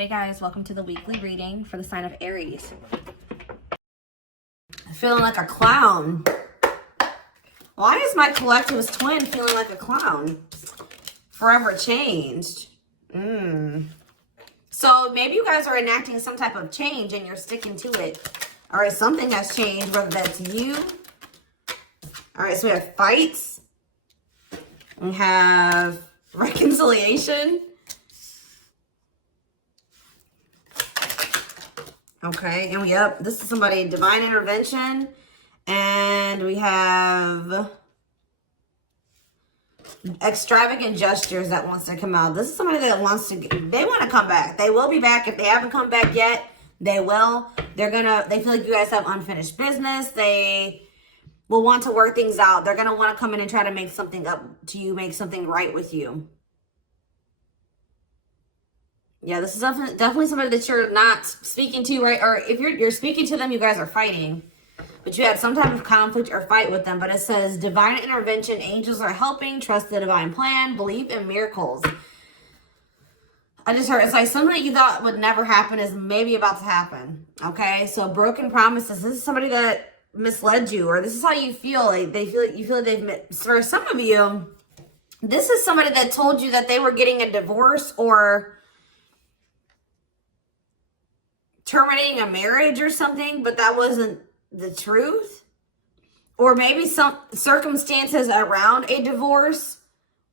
Hey guys, welcome to the weekly reading for the sign of Aries. I'm feeling like a clown. Why is my collective's twin feeling like a clown? Forever changed. So maybe you guys are enacting some type of change and you're sticking to it. All right, something has changed, whether that's you. All right, so we have fights. We have reconciliation. Okay, and this is somebody, divine intervention. And we have extravagant gestures that wants to come out. This is somebody that wants to, they want to come back. They will be back. If they haven't come back yet, they will. They feel like you guys have unfinished business. They will want to work things out. They're going to want to come in and try to make something up to you, make something right with you. Yeah, this is definitely somebody that you're not speaking to, right? Or if you're speaking to them, you guys are fighting. But you had some type of conflict or fight with them. But it says, divine intervention, angels are helping, trust the divine plan, believe in miracles. I just heard, it's like something that you thought would never happen is maybe about to happen. Okay, so broken promises. This is somebody that misled you, or this is how you feel. Like you feel like they've, for some of you, this is somebody that told you that they were getting a divorce or terminating a marriage or something, but that wasn't the truth. Or maybe some circumstances around a divorce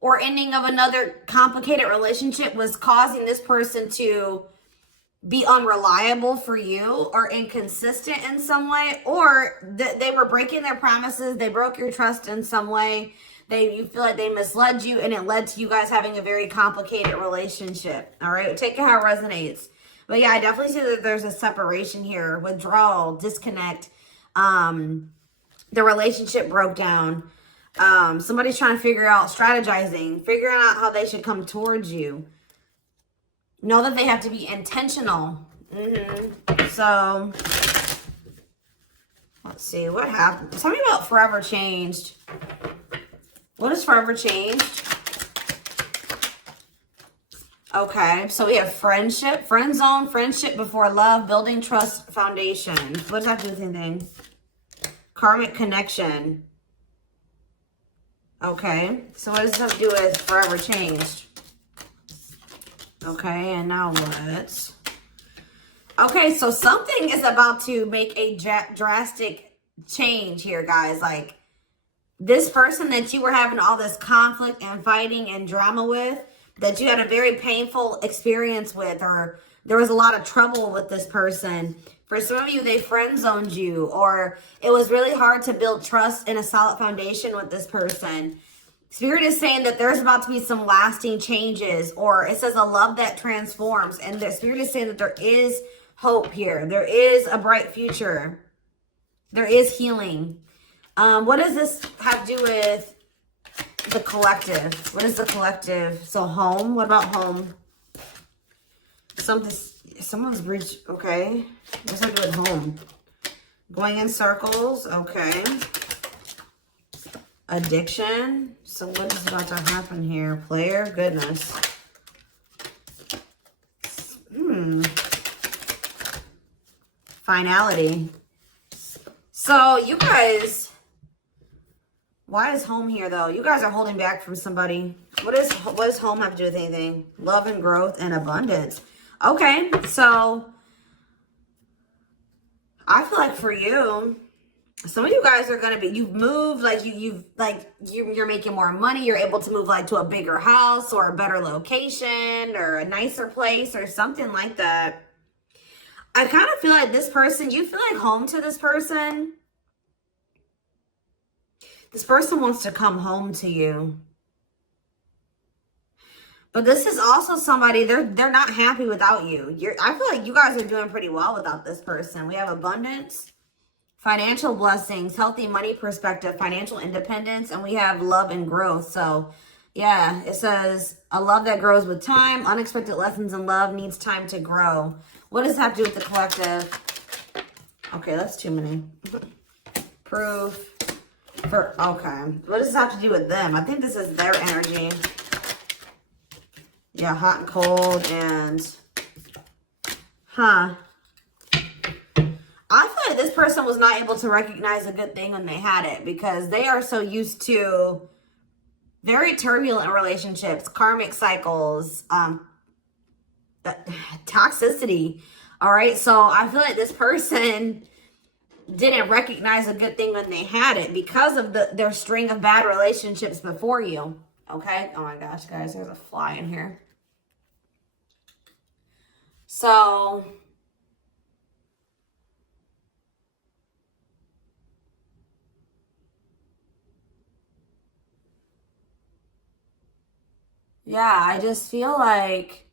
or ending of another complicated relationship was causing this person to be unreliable for you or inconsistent in some way, or they were breaking their promises. They broke your trust in some way. You feel like they misled you, and it led to you guys having a very complicated relationship. All right, take it how it resonates. But yeah, I definitely see that there's a separation here, withdrawal, disconnect. The relationship broke down. Somebody's trying to figure out, strategizing, figuring out how they should come towards you. Know that they have to be intentional. So, let's see, what happened? Tell me about forever changed. What is forever changed? Okay, so we have friendship, friend zone, friendship before love, building trust, foundation. What does that do with anything? Karmic connection. Okay, so what does this have to do with forever changed? Okay, and now what? Okay, so something is about to make a drastic change here, guys. Like, this person that you were having all this conflict and fighting and drama with, that you had a very painful experience with, or there was a lot of trouble with this person. For some of you, they friend zoned you, or it was really hard to build trust and a solid foundation with this person. Spirit is saying that there's about to be some lasting changes, or it says a love that transforms. And the Spirit is saying that there is hope here. There is a bright future. There is healing. What does this have to do with the collective? What is the collective? So home. What about home? Someone's reached. Okay. What's that do with home? Going in circles. Okay. Addiction. So what is about to happen here? Player. Goodness. Finality. So you guys, why is home here though? You guys are holding back from somebody. What does home have to do with anything? Love and growth and abundance. Okay, so I feel like for you, some of you guys are gonna be, you've moved, like you're making more money. You're able to move like to a bigger house or a better location or a nicer place or something like that. I kind of feel like this person, you feel like home to this person. This person wants to come home to you. But this is also somebody, they're not happy without you. I feel like you guys are doing pretty well without this person. We have abundance, financial blessings, healthy money perspective, financial independence, and we have love and growth. So yeah, it says a love that grows with time. Unexpected lessons in love needs time to grow. What does that have to do with the collective? Okay, that's too many. Proof. Okay. What does this have to do with them? I think this is their energy. Yeah, hot and cold and Huh. I feel like this person was not able to recognize a good thing when they had it because they are so used to very turbulent relationships, karmic cycles, toxicity. All right. So I feel like this person didn't recognize a good thing when they had it because of their string of bad relationships before you. Okay. Oh my gosh, guys, there's a fly in here. So yeah, I just feel like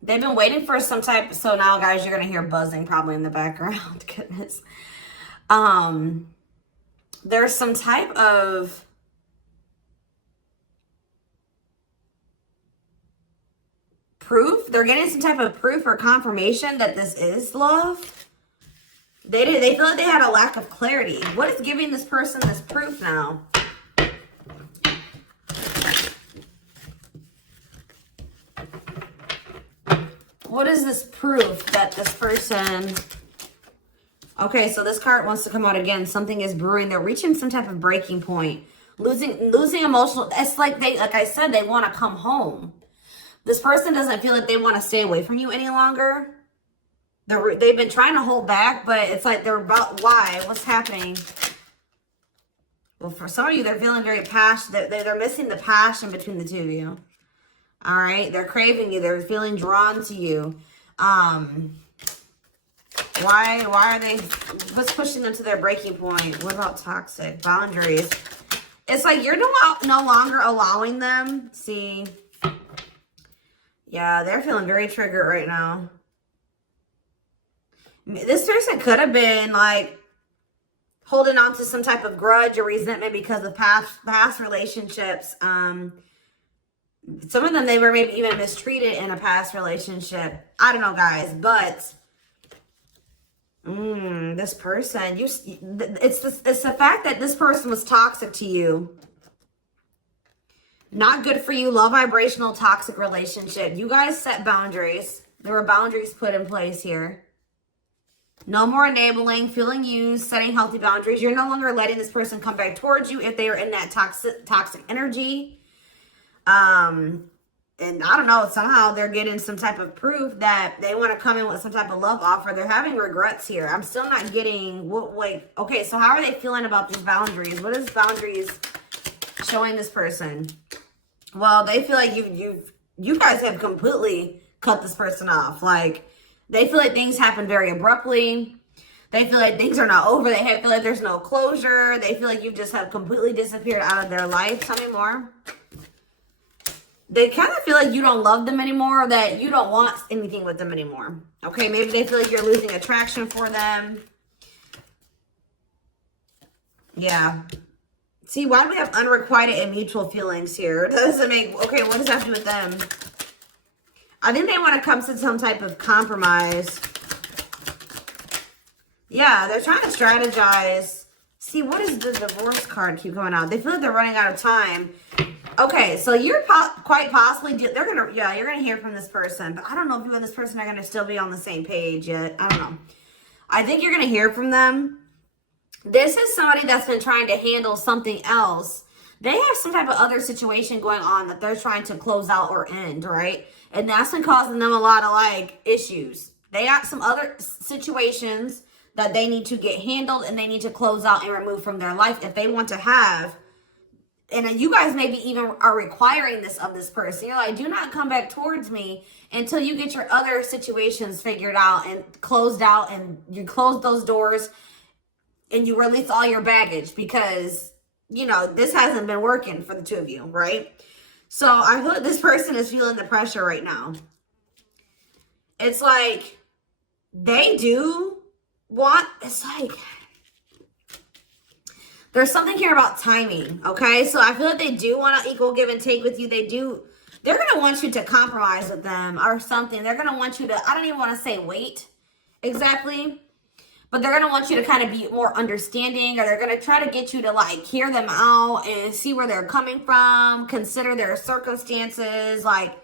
they've been waiting for some type. So now, guys, you're going to hear buzzing probably in the background. Goodness. There's some type of proof. They're getting some type of proof or confirmation that this is love. They feel like they had a lack of clarity. What is giving this person this proof now? What is this proof that this person... Okay, so this card wants to come out again. Something is brewing. They're reaching some type of breaking point. Losing emotional... It's like I said, they want to come home. This person doesn't feel like they want to stay away from you any longer. They've been trying to hold back, but it's like they're about... Why? What's happening? Well, for some of you, they're feeling very passionate. They're missing the passion between the two of you. All right, they're craving you. They're feeling drawn to you. Why are they? What's pushing them to their breaking point? What about toxic boundaries? It's like you're no longer allowing them. See, yeah, they're feeling very triggered right now. This person could have been like holding on to some type of grudge or resentment because of past relationships. Some of them, they were maybe even mistreated in a past relationship. I don't know, guys, but this person, it's the fact that this person was toxic to you. Not good for you, low vibrational, toxic relationship. You guys set boundaries. There were boundaries put in place here. No more enabling, feeling used, setting healthy boundaries. You're no longer letting this person come back towards you if they are in that toxic energy. And I don't know, somehow they're getting some type of proof that they want to come in with some type of love offer. They're having regrets here. I'm still not getting okay, so how are they feeling about these boundaries? What is boundaries showing this person? Well, they feel like you guys have completely cut this person off. Like, they feel like things happen very abruptly. They feel like things are not over. They feel like there's no closure. They feel like you just have completely disappeared out of their life. Tell me more. They kind of feel like you don't love them anymore, or that you don't want anything with them anymore. Okay, maybe they feel like you're losing attraction for them. Yeah. See, why do we have unrequited and mutual feelings here? It doesn't make... Okay, what does that have to do with them? I think they want to come to some type of compromise. Yeah, they're trying to strategize. See, what is the divorce card keep coming out? They feel like they're running out of time. Okay, so you're quite possibly, you're gonna hear from this person, but I don't know if you and this person are gonna still be on the same page yet. I don't know. I think you're gonna hear from them. This is somebody that's been trying to handle something else. They have some type of other situation going on that they're trying to close out or end, right? And that's been causing them a lot of like issues. They have some other situations that they need to get handled and they need to close out and remove from their life if they want to have. And you guys maybe even are requiring this of this person. You're like, do not come back towards me until you get your other situations figured out and closed out, and you close those doors and you release all your baggage, because, you know, this hasn't been working for the two of you, right? So I feel like this person is feeling the pressure right now. It's like they do want, it's like... There's something here about timing, okay? So I feel like they do want to equal give and take with you. They're going to want you to compromise with them or something. They're going to want you to, I don't even want to say wait exactly, but they're going to want you to kind of be more understanding, or they're going to try to get you to like hear them out and see where they're coming from, consider their circumstances. Like,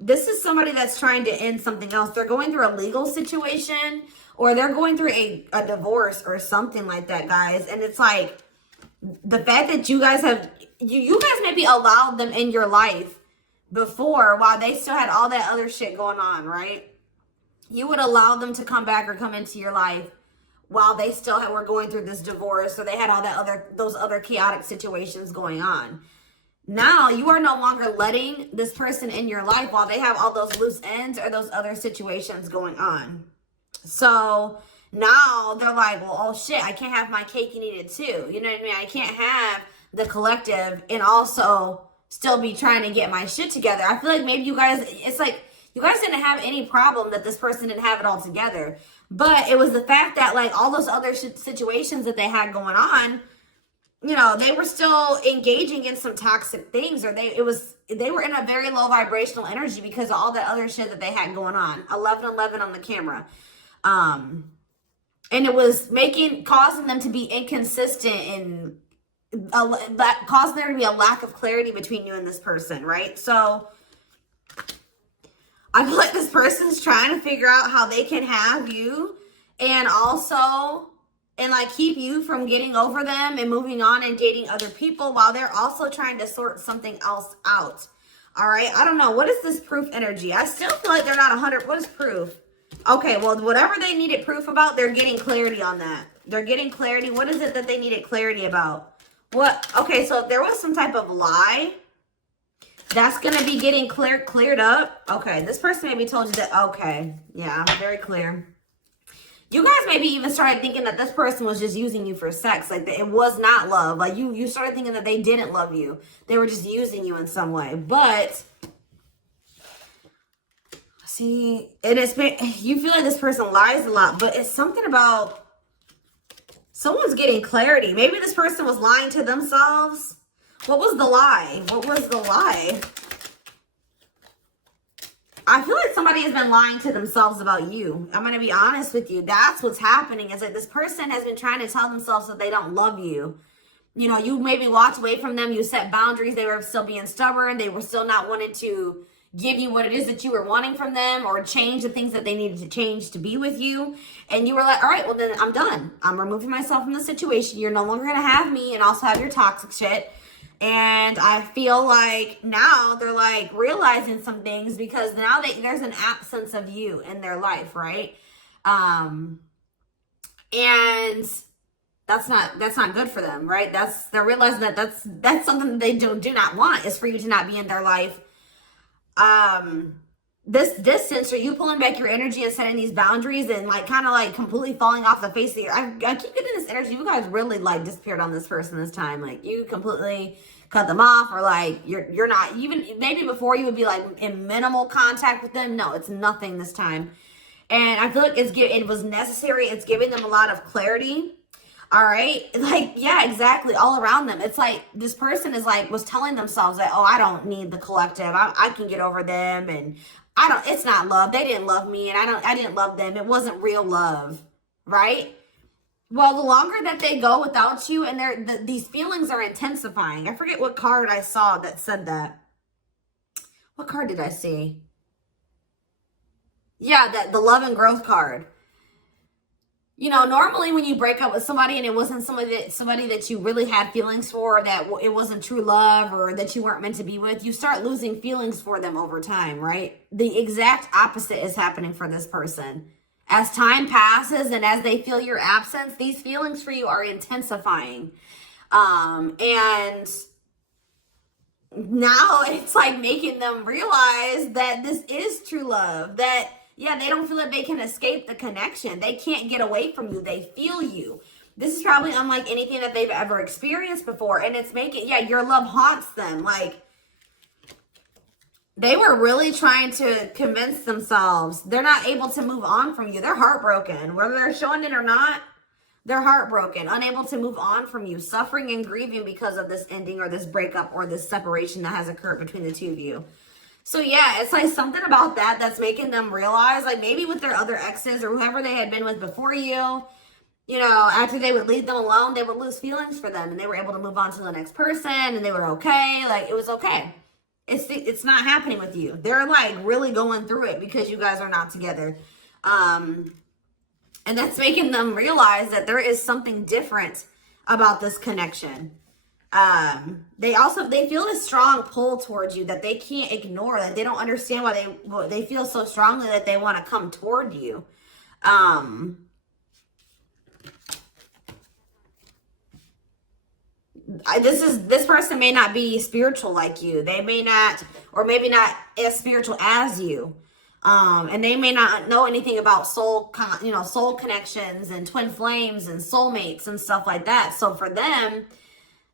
This is somebody that's trying to end something else. They're going through a legal situation, or they're going through a divorce or something like that, guys. And it's like, the fact that you guys have, you guys maybe allowed them in your life before while they still had all that other shit going on, right? You would allow them to come back or come into your life while they still were going through this divorce, or they had all that those other chaotic situations going on. Now you are no longer letting this person in your life while they have all those loose ends or those other situations going on. So now they're like, well, oh shit, I can't have my cake and eat it too. You know what I mean? I can't have the collective and also still be trying to get my shit together. I feel like maybe you guys, it's like, you guys didn't have any problem that this person didn't have it all together. But it was the fact that like all those other situations that they had going on, you know, they were still engaging in some toxic things, or they were in a very low vibrational energy because of all that other shit that they had going on. 1111 on the camera. And it was causing them to be inconsistent and causing there to be a lack of clarity between you and this person, right? So I feel like this person's trying to figure out how they can have you and also, and like keep you from getting over them and moving on and dating other people while they're also trying to sort something else out. All right. I don't know. What is this proof energy? I still feel like they're not 100. What is proof? Okay. Well, whatever they needed proof about, they're getting clarity on that. They're getting clarity. What is it that they needed clarity about? What? Okay. So if there was some type of lie, that's going to be getting cleared up. Okay. This person maybe told you that. Okay. Yeah. Very clear. You guys maybe even started thinking that this person was just using you for sex. Like, it was not love. Like, you started thinking that they didn't love you. They were just using you in some way. But, see, you feel like this person lies a lot. But it's something about someone's getting clarity. Maybe this person was lying to themselves. What was the lie? What was the lie? I feel like somebody has been lying to themselves about you. I'm going to be honest with you. That's what's happening. Is like this person has been trying to tell themselves that they don't love you. You know, you maybe walked away from them. You set boundaries. They were still being stubborn. They were still not wanting to give you what it is that you were wanting from them, or change the things that they needed to change to be with you. And you were like, all right, well then I'm done. I'm removing myself from the situation. You're no longer going to have me and also have your toxic shit. And I feel like now they're like realizing some things because now there's an absence of you in their life, right? And that's not good for them, right? They're realizing that that's something that they do not want, is for you to not be in their life. This distance, or you pulling back your energy and setting these boundaries and like kind of like completely falling off the face of the earth. I keep getting this energy. You guys really like disappeared on this person this time. Like you completely cut them off, or like you're not even, maybe before you would be like in minimal contact with them. No, it's nothing this time. And I feel like it was necessary. It's giving them a lot of clarity. All right. Like, yeah, exactly. All around them. It's like this person was telling themselves that, oh, I don't need the collective. I can get over them. And it's not love. They didn't love me. And I didn't love them. It wasn't real love. Right. Well, the longer that they go without you, and these feelings are intensifying. I forget what card I saw that said that. What card did I see? Yeah, the love and growth card. You know, normally when you break up with somebody and it wasn't somebody that you really had feelings for, that it wasn't true love, or that you weren't meant to be with, you start losing feelings for them over time, right? The exact opposite is happening for this person. As time passes and as they feel your absence, these feelings for you are intensifying. And now it's like making them realize that this is true love, that yeah, they don't feel like they can escape the connection. They can't get away from you. They feel you. This is probably unlike anything that they've ever experienced before. And it's your love haunts them. Like, they were really trying to convince themselves they're not able to move on from you. They're heartbroken. Whether they're showing it or not, they're heartbroken, unable to move on from you, suffering and grieving because of this ending or this breakup or this separation that has occurred between the two of you. So yeah, it's like something about that's making them realize, like maybe with their other exes or whoever they had been with before you, you know, after they would leave them alone, they would lose feelings for them and they were able to move on to the next person and they were okay. Like, it was okay. it's not happening with you. They're like really going through it because you guys are not together. And that's making them realize that there is something different about this connection. They feel this strong pull towards you that they can't ignore, that they don't understand why they feel so strongly that they want to come toward you. This person may not be spiritual like you. They may not, or maybe not as spiritual as you. And they may not know anything about soul connections and twin flames and soulmates and stuff like that. So for them,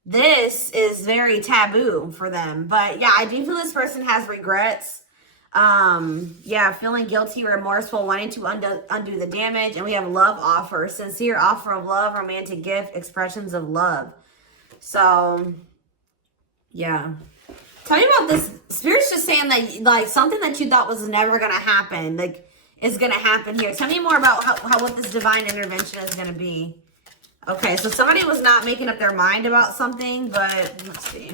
this is very taboo for them. But yeah, I do feel this person has regrets. Yeah, feeling guilty, remorseful, wanting to undo the damage. And we have love offer, sincere offer of love, romantic gift, expressions of love. So, yeah. Tell me about this. Spirit's just saying that, like, something that you thought was never going to happen, like, is going to happen here. Tell me more about what this divine intervention is going to be. Okay, so somebody was not making up their mind about something, but let's see.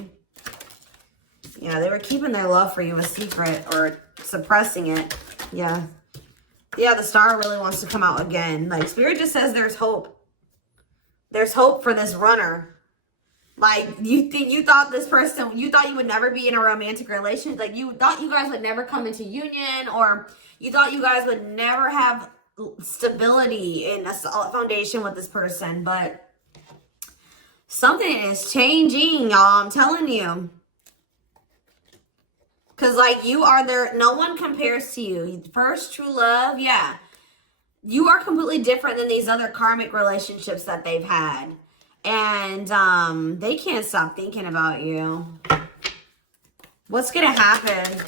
Yeah, they were keeping their love for you a secret or suppressing it. Yeah. Yeah, the star really wants to come out again. Like, Spirit just says there's hope. There's hope for this runner. Like, you thought this person, you thought you would never be in a romantic relationship. Like, you thought you guys would never come into union, or you thought you guys would never have stability in a solid foundation with this person. But something is changing, y'all. I'm telling you. Because, like, you are there. No one compares to you. First true love, yeah. You are completely different than these other karmic relationships that they've had. And they can't stop thinking about you. What's going to happen?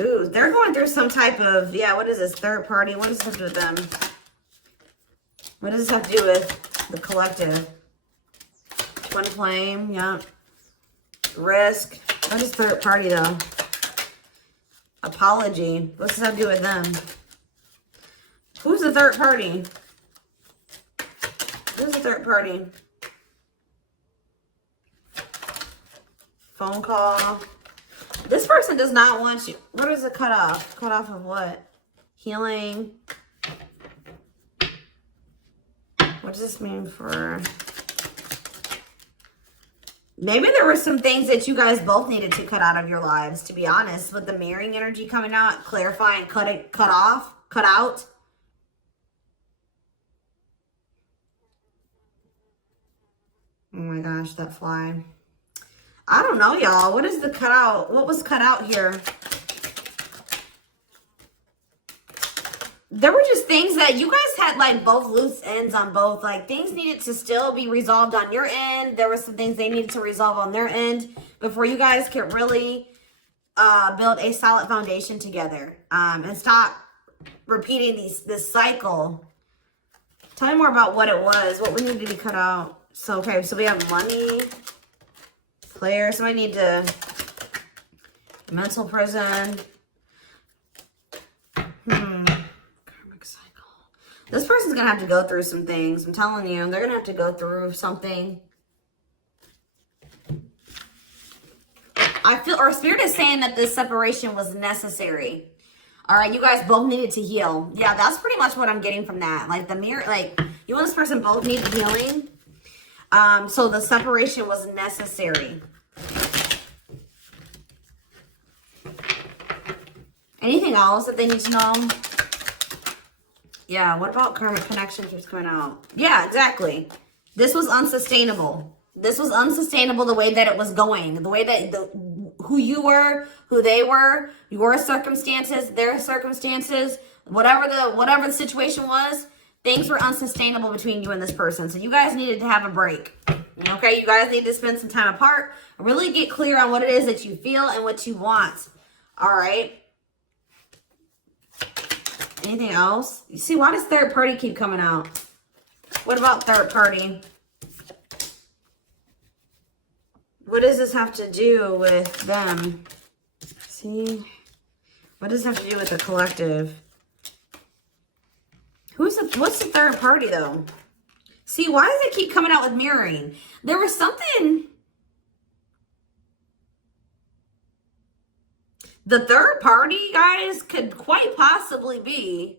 Ooh, they're going through some type of, yeah, what is this? Third party. What does this have to do with them? What does this have to do with the collective? Twin flame, yeah. Risk. What is third party, though? Apology. What's this have to do with them? Who's the third party? Who's the third party? Phone call. This person does not want you. What is it cut off? Cut off of what? Healing. What does this mean for... Maybe there were some things that you guys both needed to cut out of your lives, to be honest. With the mirroring energy coming out, clarifying, cut out. Oh my gosh, that fly. I don't know, y'all. What is the cutout? What was cut out here? There were just things that you guys had, like, both loose ends on both. Like, things needed to still be resolved on your end. There were some things they needed to resolve on their end before you guys could really build a solid foundation together. And stop repeating this cycle. Tell me more about what it was. What we needed to be cut out. So, okay, so we have money, player. Somebody need to, mental prison. Karmic cycle. This person's going to have to go through some things. I'm telling you, they're going to have to go through something. I feel, or Spirit is saying that this separation was necessary. All right, you guys both needed to heal. Yeah, that's pretty much what I'm getting from that. Like, the mirror, like, you and this person both needed healing. So the separation was necessary. Anything else that they need to know? Yeah, what about karmic connection keeps coming out? Yeah, exactly. This was unsustainable. This was unsustainable the way that it was going. The way that who you were, who they were, your circumstances, their circumstances, whatever the situation was. Things were unsustainable between you and this person. So you guys needed to have a break. Okay? You guys need to spend some time apart. Really get clear on what it is that you feel and what you want. All right? Anything else? You see, why does third party keep coming out? What about third party? What does this have to do with them? See? What does it have to do with the collective? What's the third party, though? See, why does it keep coming out with mirroring? There was something... The third party, guys, could quite possibly be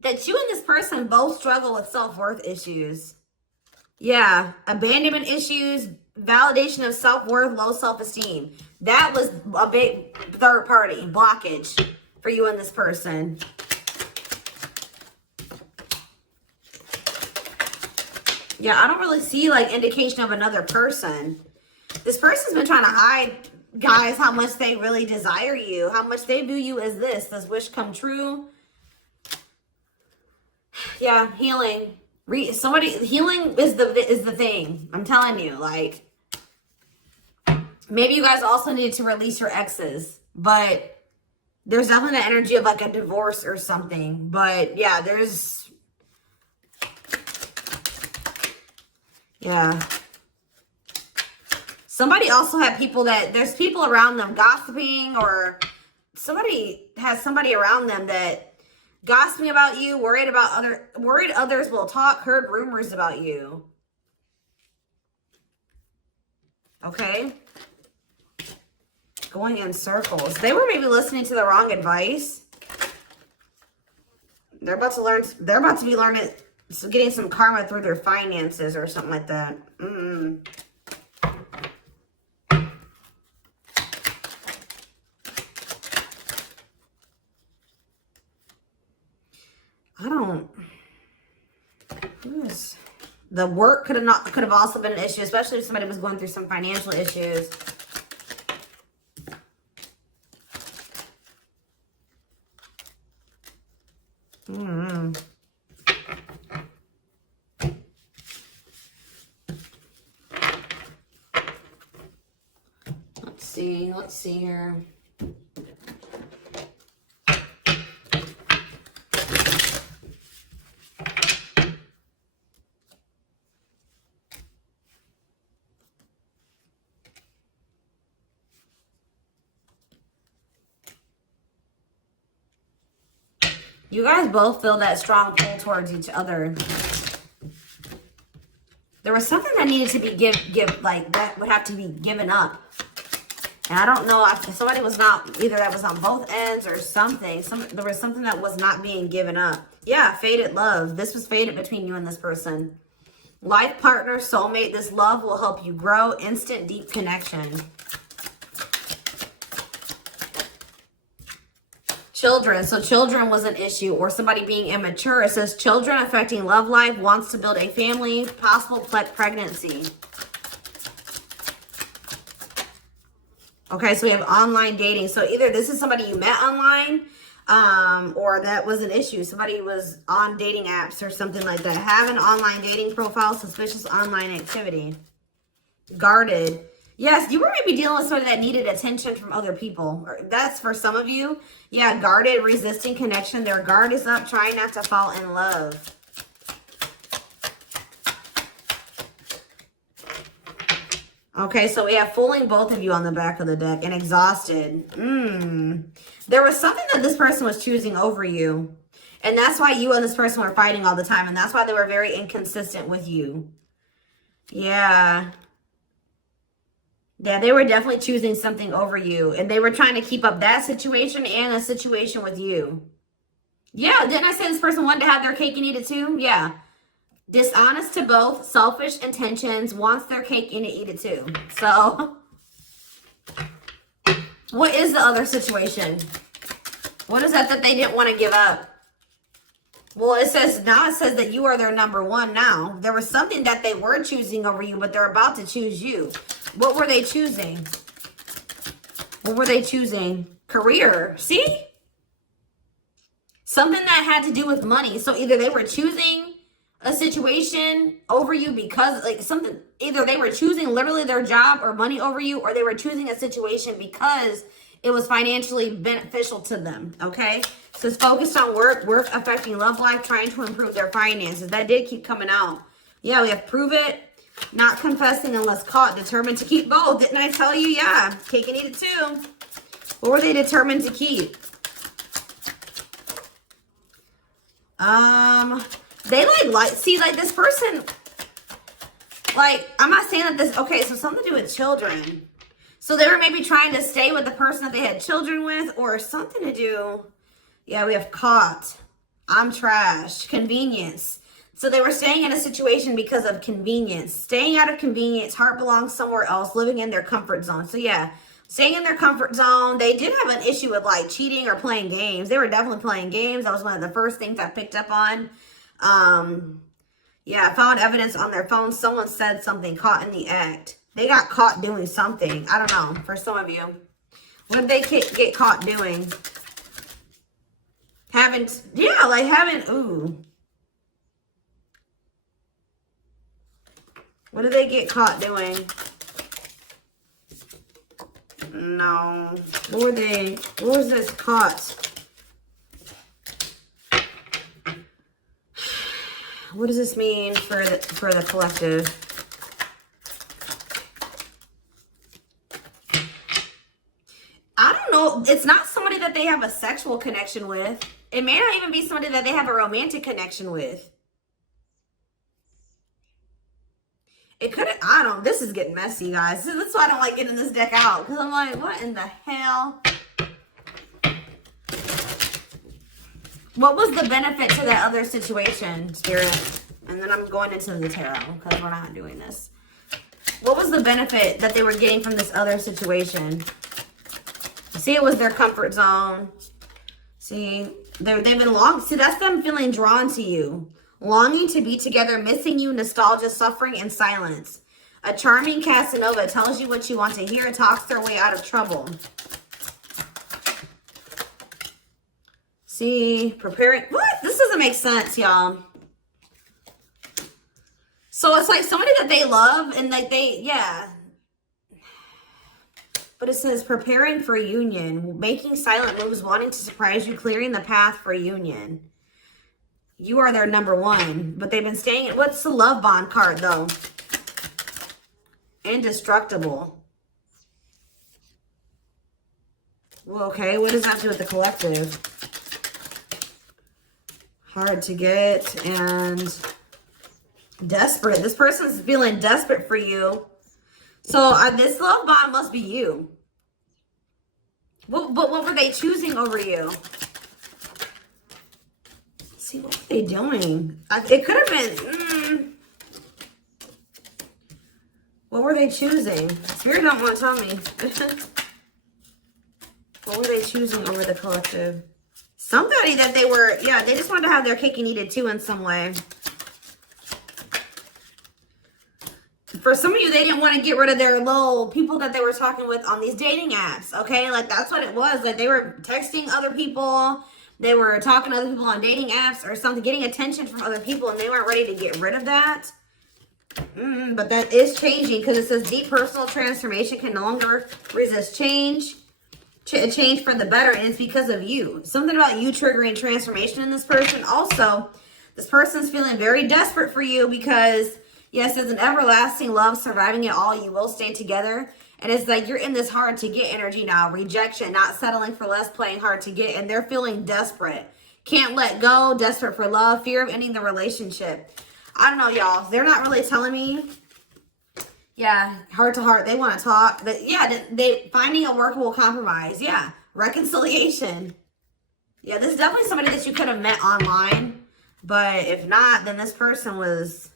that you and this person both struggle with self-worth issues. Yeah, abandonment issues, validation of self-worth, low self-esteem. That was a big third party blockage for you and this person. Yeah, I don't really see like indication of another person. This person's been trying to hide, guys, how much they really desire you, how much they view you as this. Does wish come true? Yeah, healing. Healing is the thing. I'm telling you, like, maybe you guys also need to release your exes, but there's definitely the energy of like a divorce or something. But yeah, yeah. Somebody also had people there's people around them gossiping, or somebody has somebody around them that gossiping about you, worried others will talk, heard rumors about you. Okay. Going in circles. They were maybe listening to the wrong advice. They're about to be learning, getting some karma through their finances or something like that. The work could have also been an issue, especially if somebody was going through some financial issues. Let's see here. You guys both feel that strong pull towards each other. There was something that needed to be that would have to be given up. And I don't know if somebody was not, either that was on both ends or something. There was something that was not being given up. Yeah, fated love. This was fated between you and this person. Life partner, soulmate. This love will help you grow. Instant, deep connection. Children. So children was an issue, or somebody being immature. It says children affecting love life, wants to build a family, possible pregnancy. Okay, so we have online dating. So either this is somebody you met online, or that was an issue. Somebody was on dating apps or something like that. Have an online dating profile, suspicious online activity. Guarded. Yes, you were maybe dealing with somebody that needed attention from other people. That's for some of you. Yeah, guarded, resisting connection. Their guard is up, trying not to fall in love. Okay, so we have fooling both of you on the back of the deck and exhausted. There was something that this person was choosing over you. And that's why you and this person were fighting all the time. And that's why they were very inconsistent with you. Yeah. Yeah, they were definitely choosing something over you. And they were trying to keep up that situation and a situation with you. Yeah, didn't I say this person wanted to have their cake and eat it too? Yeah. Dishonest to both, selfish intentions, wants their cake and to eat it too. So, what is the other situation? What is that they didn't want to give up? Well, it says that you are their number one now. There was something that they were choosing over you, but they're about to choose you. What were they choosing? What were they choosing? Career. See? Something that had to do with money. So either they were choosing a situation over you because either they were choosing literally their job or money over you, or they were choosing a situation because it was financially beneficial to them. Okay, so it's focused on work affecting love life, trying to improve their finances. That did keep coming out. Yeah, we have prove it, not confessing unless caught, determined to keep both. Didn't I tell you? Yeah, cake and eat it too. What were they determined to keep? They see this person, I'm not saying that this, okay, so something to do with children. So they were maybe trying to stay with the person that they had children with, or something to do. Yeah, we have caught. I'm trash. Convenience. So they were staying in a situation because of convenience. Staying out of convenience. Heart belongs somewhere else. Living in their comfort zone. So yeah, staying in their comfort zone. They did have an issue with like cheating or playing games. They were definitely playing games. That was one of the first things I picked up on. Yeah, found evidence on their phone. Someone said something, caught in the act. They got caught doing something. I don't know, for some of you. What did they get caught doing? Ooh. What did they get caught doing? No. What was this caught? What does this mean for the collective? I don't know. It's not somebody that they have a sexual connection with. It may not even be somebody that they have a romantic connection with. It could have, I don't, this is getting messy, guys. That's why I don't like getting this deck out. Because I'm like, what in the hell? What was the benefit to that other situation, Spirit? And then I'm going into the tarot because we're not doing this. What was the benefit that they were getting from this other situation? See, it was their comfort zone. See, they've been long. See, that's them feeling drawn to you. Longing to be together, missing you, nostalgia, suffering, and silence. A charming Casanova tells you what you want to hear, talks their way out of trouble. See, preparing. What? This doesn't make sense, y'all. So it's like somebody that they love and like yeah. But it says preparing for union, making silent moves, wanting to surprise you, clearing the path for union. You are their number one, but they've been staying. What's the love bond card though? Indestructible. Well, okay, what does that have to do with the collective? Hard to get and desperate. This person's feeling desperate for you. So this love bond must be you. But what were they choosing over you? See, what were they doing? It could have been... What were they choosing? Spirit don't want to tell me. What were they choosing over the collective? Somebody that they were... Yeah, they just wanted to have their cake and eat it too in some way. For some of you, they didn't want to get rid of their little people that they were talking with on these dating apps, okay? Like, that's what it was. Like, they were texting other people. They were talking to other people on dating apps or something, getting attention from other people, and they weren't ready to get rid of that. But that is changing because it says deep personal transformation can no longer resist change. Change for the better, and it's because of you. Something about you triggering transformation in this person. Also, this person's feeling very desperate for you because... Yes, it's an everlasting love, surviving it all. You will stay together. And it's like you're in this hard to get energy now. Rejection, not settling for less, playing hard to get. And they're feeling desperate. Can't let go, desperate for love, fear of ending the relationship. I don't know, y'all. They're not really telling me. Yeah, heart to heart. They want to talk. But yeah, they finding a workable compromise. Yeah, reconciliation. Yeah, this is definitely somebody that you could have met online. But if not, then this person was...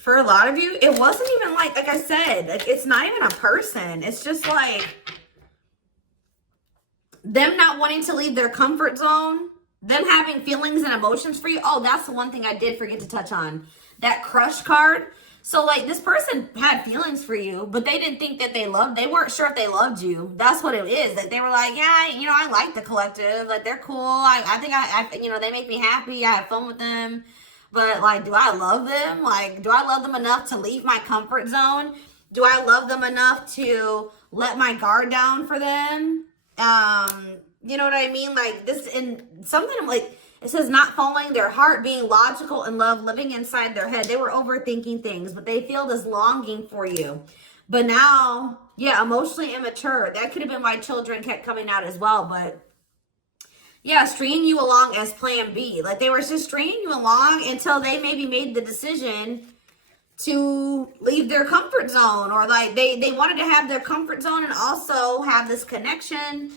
For a lot of you, it wasn't even like I said, like it's not even a person. It's just like them not wanting to leave their comfort zone, them having feelings and emotions for you. Oh, that's the one thing I did forget to touch on. That crush card. So, like, this person had feelings for you, but they didn't think that they weren't sure if they loved you. That's what it is. That they were like, yeah, you know, I like the collective. Like, they're cool. I think you know, they make me happy. I have fun with them. But, like, do I love them? Like, do I love them enough to leave my comfort zone? Do I love them enough to let my guard down for them? You know what I mean? Like, this, and something like, it says not following their heart, being logical in love, living inside their head. They were overthinking things, but they feel this longing for you. But now, yeah, emotionally immature. That could have been why children kept coming out as well. But yeah, stringing you along as plan B. Like, they were just stringing you along until they maybe made the decision to leave their comfort zone. Or like they wanted to have their comfort zone and also have this connection.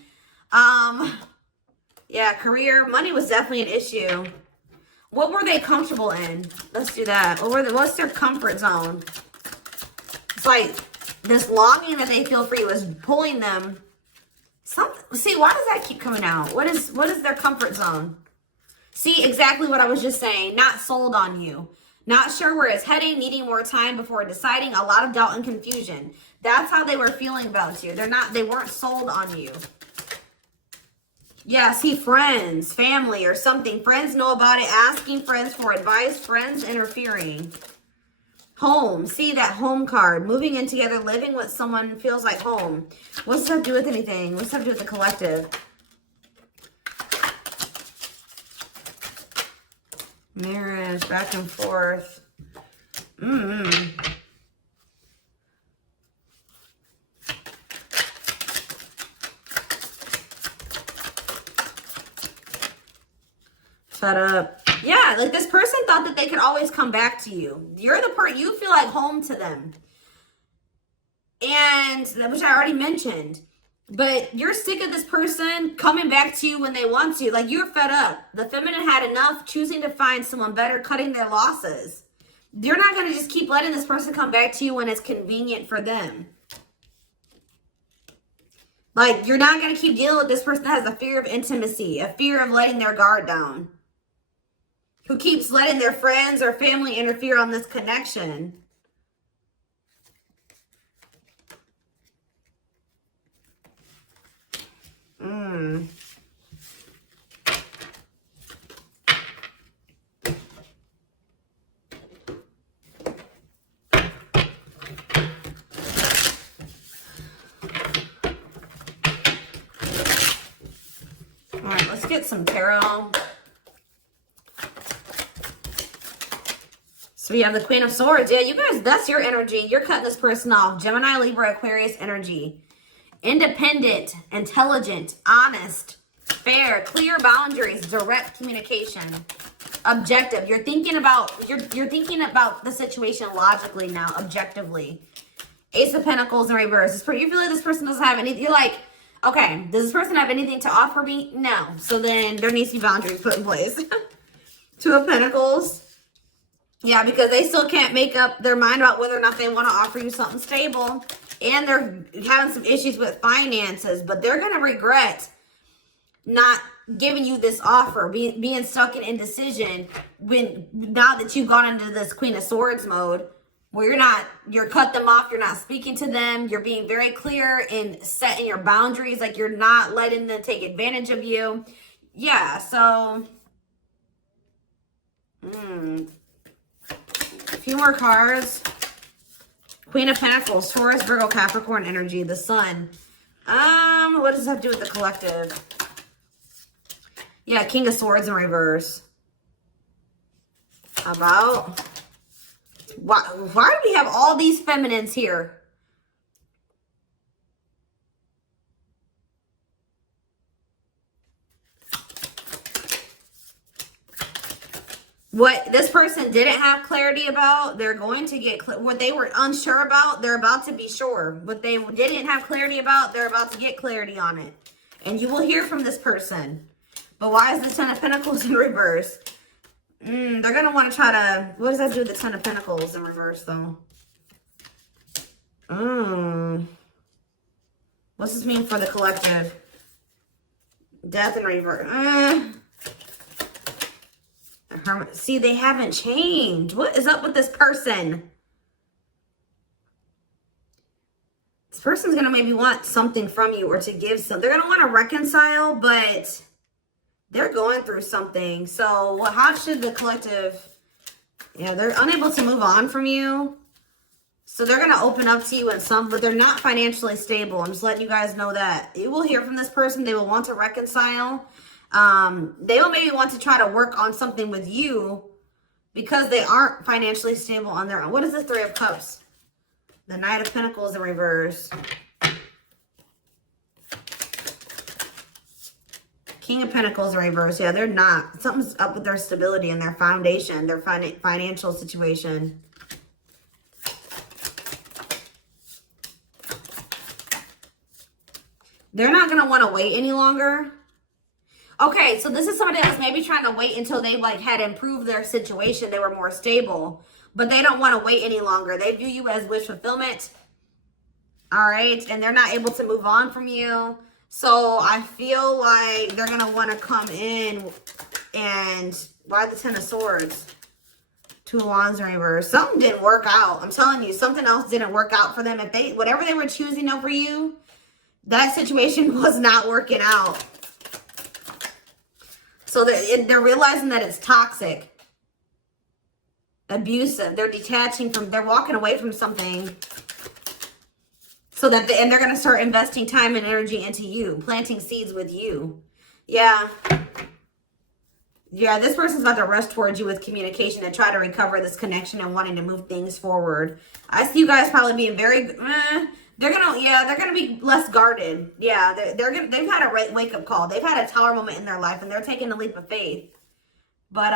Yeah, career, money was definitely an issue. What were they comfortable in? Let's do that. What's their comfort zone? It's like this longing that they feel for you is pulling them. See, why does that keep coming out? What is their comfort zone? See, exactly what I was just saying. Not sold on you. Not sure where it's heading, needing more time before deciding, a lot of doubt and confusion. That's how they were feeling about you. They weren't sold on you. Yeah, see, friends, family, or something. Friends know about it, asking friends for advice, friends interfering. Home, see that home card. Moving in together, living with someone feels like home. What's that do with anything? What's that do with the collective? Marriage, back and forth. Fed up. Yeah, like this person thought that they could always come back to you. You're the person, you feel like home to them. And, which I already mentioned. But you're sick of this person coming back to you when they want to. Like, you're fed up. The feminine had enough, choosing to find someone better, cutting their losses. You're not going to just keep letting this person come back to you when it's convenient for them. Like, you're not going to keep dealing with this person that has a fear of intimacy, a fear of letting their guard down, who keeps letting their friends or family interfere on this connection. All right, let's get some tarot. So we have the Queen of Swords. Yeah, you guys, that's your energy. You're cutting this person off. Gemini, Libra, Aquarius energy. Independent, intelligent, honest, fair, clear boundaries, direct communication, objective. You're thinking about the situation logically now, objectively. Ace of Pentacles in reverse. You feel like this person doesn't have anything. You're like, okay, does this person have anything to offer me? No. So then there needs to be boundaries put in place. Two of Pentacles. Yeah, because they still can't make up their mind about whether or not they want to offer you something stable. And they're having some issues with finances. But they're going to regret not giving you this offer, being stuck in indecision now that you've gone into this Queen of Swords mode, where you're cut them off, you're not speaking to them, you're being very clear in setting your boundaries, like you're not letting them take advantage of you. Yeah, so a few more cards. Queen of Pentacles, Taurus, Virgo, Capricorn energy, the Sun. What does that have to do with the collective? Yeah, King of Swords in reverse. How about? Why do we have all these feminines here? What this person didn't have clarity about, they're going to get what they were unsure about, they're about to be sure. What they didn't have clarity about, they're about to get clarity on it. And you will hear from this person. But why is the Ten of Pentacles in reverse? They're going to want to try to... What does that do with the Ten of Pentacles in reverse, though? What's this mean for the collective? Death in reverse. See, they haven't changed. What is up with this person? This person's going to maybe want something from you or to give some. They're going to want to reconcile, but they're going through something. So how should the collective... Yeah, they're unable to move on from you. So they're going to open up to you in some, but they're not financially stable. I'm just letting you guys know that. You will hear from this person. They will want to reconcile. They will maybe want to try to work on something with you because they aren't financially stable on their own. What is the Three of Cups? The Knight of Pentacles in reverse. King of Pentacles in reverse. Yeah, they're not. Something's up with their stability and their foundation, their financial situation. They're not going to want to wait any longer. Okay, so this is somebody that's maybe trying to wait until they like had improved their situation. They were more stable, but they don't want to wait any longer. They view you as wish fulfillment. All right, and they're not able to move on from you. So I feel like they're going to want to come in and... Why the Ten of Swords? Two of Wands in reverse. Something didn't work out. I'm telling you, something else didn't work out for them. If they, whatever they were choosing over you, that situation was not working out. So they're realizing that it's toxic, abusive. They're detaching from, they're walking away from something. So that, and they're going to start investing time and energy into you, planting seeds with you. Yeah. Yeah, this person's about to rush towards you with communication and try to recover this connection and wanting to move things forward. I see you guys probably being very, they're gonna be less guarded. Yeah, they've had a wake-up call. They've had a tower moment in their life and they're taking a leap of faith. But,